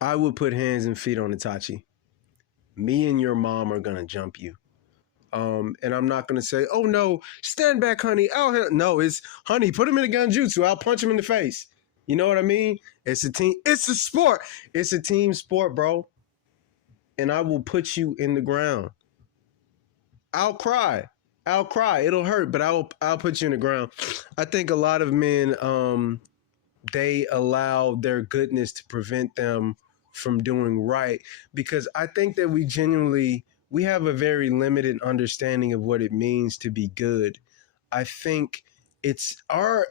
I would put hands and feet on Itachi. Me and your mom are gonna jump you. And I'm not gonna say, "Oh no, stand back, honey." Oh no, it's honey. Put him in a gunjutsu. I'll punch him in the face. You know what I mean? It's a team. It's a sport. It's a team sport, bro. And I will put you in the ground. I'll cry. I'll cry. It'll hurt, but I'll put you in the ground. I think a lot of men they allow their goodness to prevent them from doing right, because I think that we have a very limited understanding of what it means to be good. I think it's our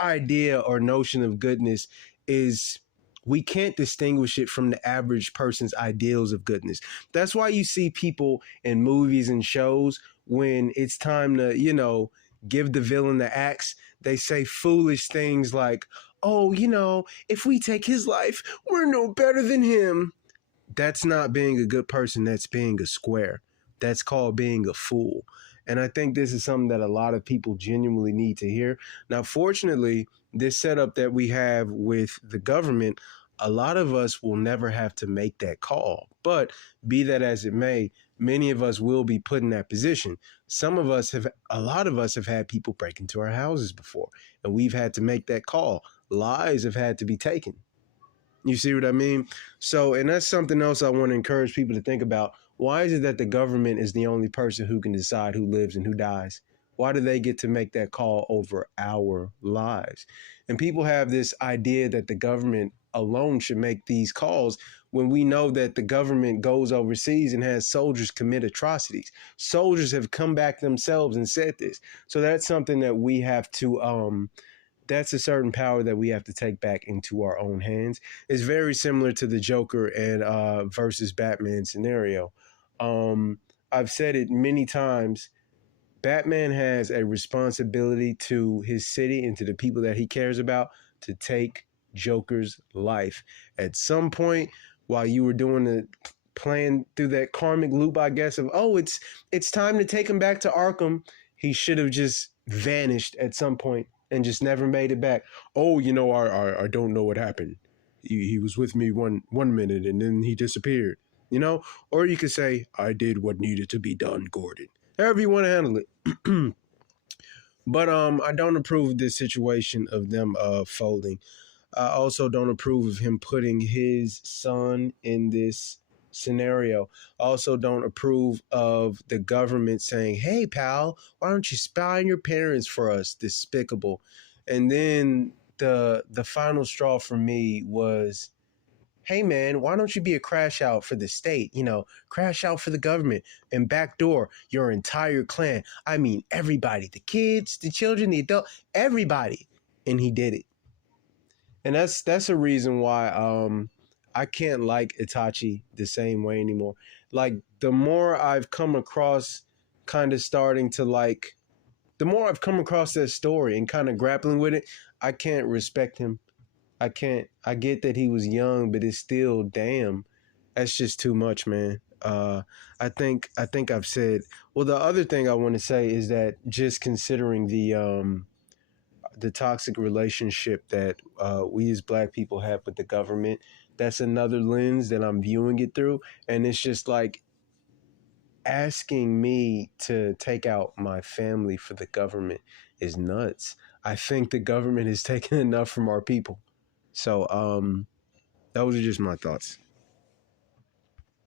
idea or notion of goodness is we can't distinguish it from the average person's ideals of goodness. That's why you see people in movies and shows when it's time to, give the villain the axe, they say foolish things like, "Oh, if we take his life, we're no better than him." That's not being a good person. That's being a square. That's called being a fool. And I think this is something that a lot of people genuinely need to hear. Now, fortunately, this setup that we have with the government, a lot of us will never have to make that call. But be that as it may, many of us will be put in that position. A lot of us have had people break into our houses before, and we've had to make that call. Lives have had to be taken. You see what I mean? So, and that's something else I want to encourage people to think about. Why is it that the government is the only person who can decide who lives and who dies? Why do they get to make that call over our lives? And people have this idea that the government alone should make these calls when we know that the government goes overseas and has soldiers commit atrocities. Soldiers have come back themselves and said this. So that's something that we have to that's a certain power that we have to take back into our own hands. It's very similar to the Joker and versus Batman scenario. I've said it many times. Batman has a responsibility to his city and to the people that he cares about to take Joker's life. At some point, while you were doing the playing through that karmic loop, I guess, of it's time to take him back to Arkham, he should have just vanished at some point and just never made it back. Oh, I don't know what happened. He was with me one minute and then he disappeared. Or you could say, "I did what needed to be done, Gordon." However you want to handle it. But I don't approve of this situation of them folding. I also don't approve of him putting his son in this scenario. I also don't approve of the government saying, "Hey, pal, why don't you spy on your parents for us?" Despicable. And then the final straw for me was, "Hey, man, why don't you be a crash out for the state? Crash out for the government and backdoor your entire clan. I mean, everybody, the kids, the children, the adult, everybody." And he did it. And that's a reason why I can't like Itachi the same way anymore. Like, the more I've come across kind of starting to like, the more I've come across that story and kind of grappling with it, I can't respect him. I can't. I get that he was young, but it's still, damn, that's just too much, man. I think I've said. Well, the other thing I want to say is that just considering the toxic relationship that we as Black people have with the government, that's another lens that I'm viewing it through, and it's just like asking me to take out my family for the government is nuts. I think the government is taking enough from our people. So those are just my thoughts.